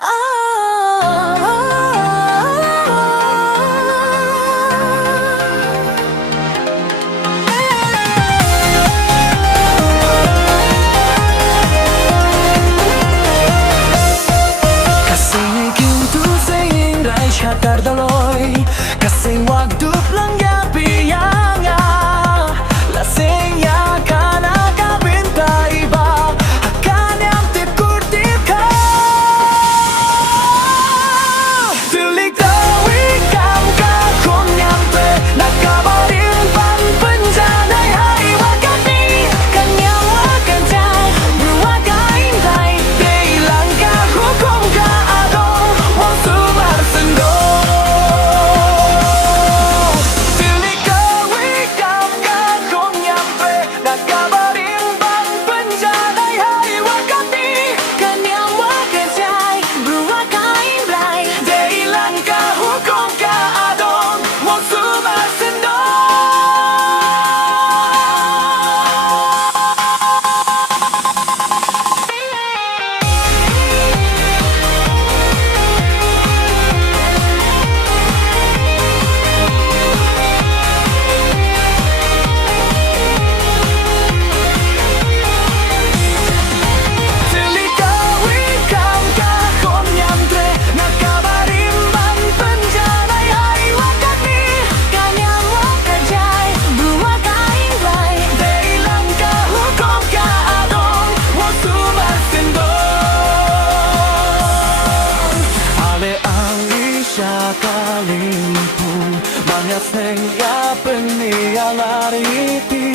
Kasih gitu sehingga syakar daloi kasih waktu pelanggan pianga lasenya kana kabinta iba akan yang tikur tika tulik tawi kam kakon nyampe nakabarin pan penjana hai wakati kanyang wakajai berwakain dai dei langkah hukum ka adong wong subar sendo tulik tawi kam kakon nyampe nakabarin pan penjana hai wakati kanyang wakajai berwakain dai dei langkah hukum ka adong wong subar sendo. Tulikawi kam kakon nyamtre nakabarin ban penjana hai wakati kanyang wakajai berwakain dai dei langkah hukum ka adong wong subar sendo ale alisha kalimpung banyak seng ya penialar iti